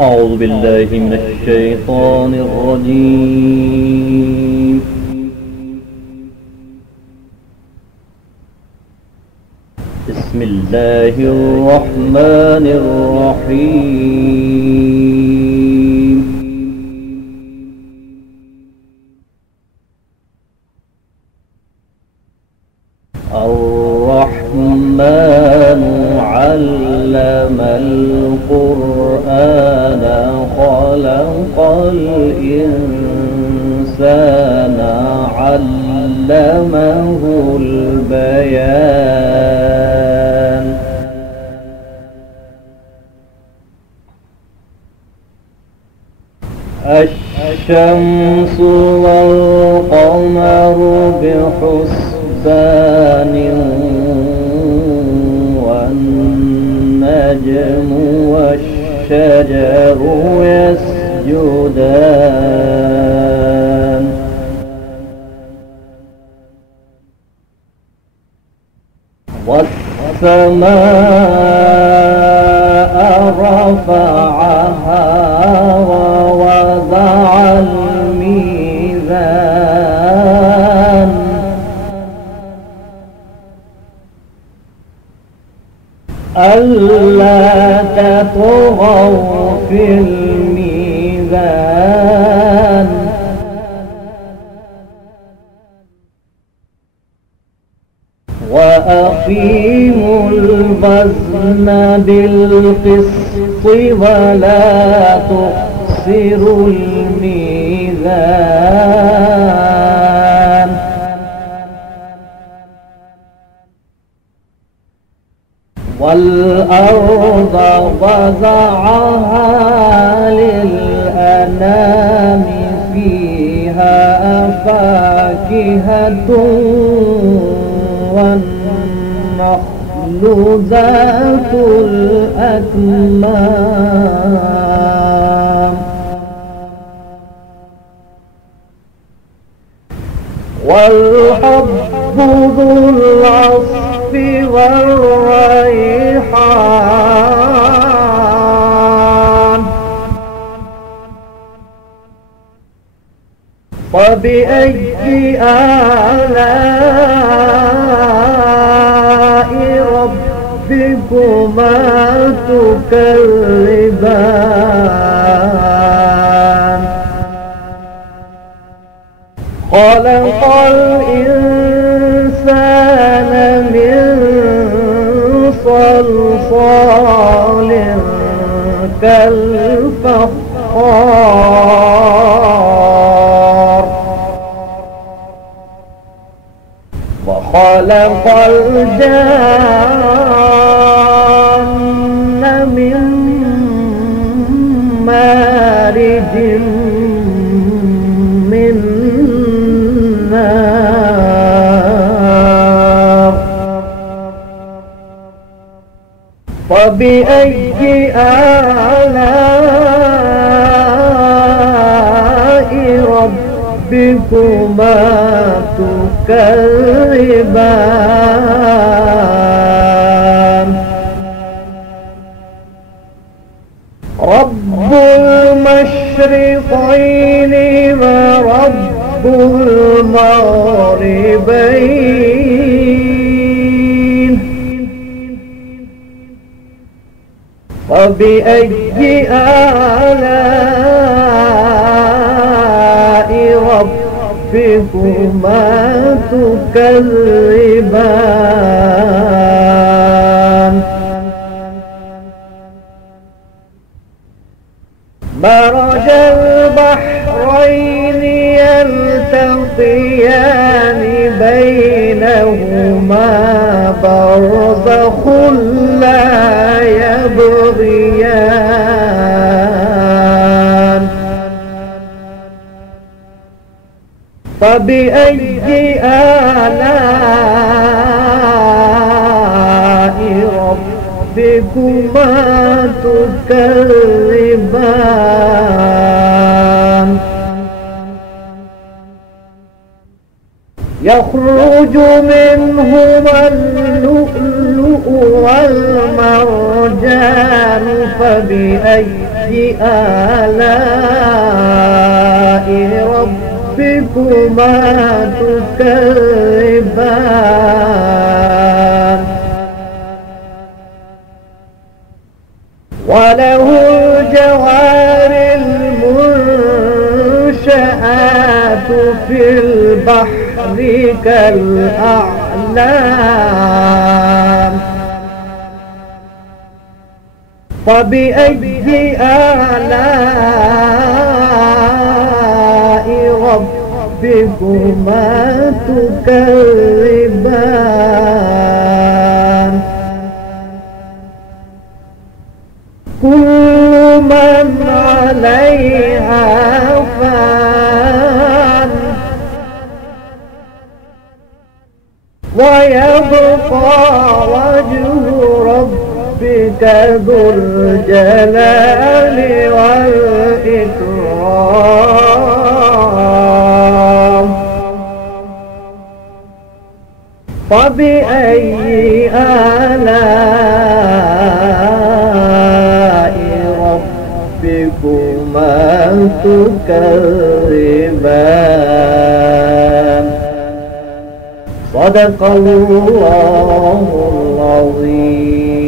أعوذ بالله من الشيطان الرجيم. بسم الله الرحمن الرحيم. الرحمن علم القرآن خلق الإنسان علمه البيان. الشمس والقمر بحسبان والنجم والشجر يسجدان. والسماء رفعها ووضع الميزان ألا تطغوا في الميزان وأقيموا الوزن بالقسط ولا تخسروا الميزان والأرض وضعها للأنام فيها فاكهة والنخل ذات الأكمام والحب ذو العصف والريحان. فبأي آلاء ربكما تكذبان؟ خلق الإنسان من صلصال كالفخار وخلق الجان من مارج من نار. فبأي آلاء ربكما تكذبان؟ رب المشرقين ورب المغربين. فبأي آلاء ربكما تكذبان؟ مرج البحرين يلتقيان بينهما برزخ لا يبغيان. فبأي آلاء ربكما تكذبان؟ يخرج منهما اللؤلؤ والمرجان فبأي آلاء ربكما تكذبان وله الجوار المنشآت في البحر كالأعلام فبأي آلاء ربكما تكذبان كل من عليها فان ويبقى وجه ربك ذو الجلال والإكرام فبأي آلاء ربكما تكذبان صدق الله العظيم.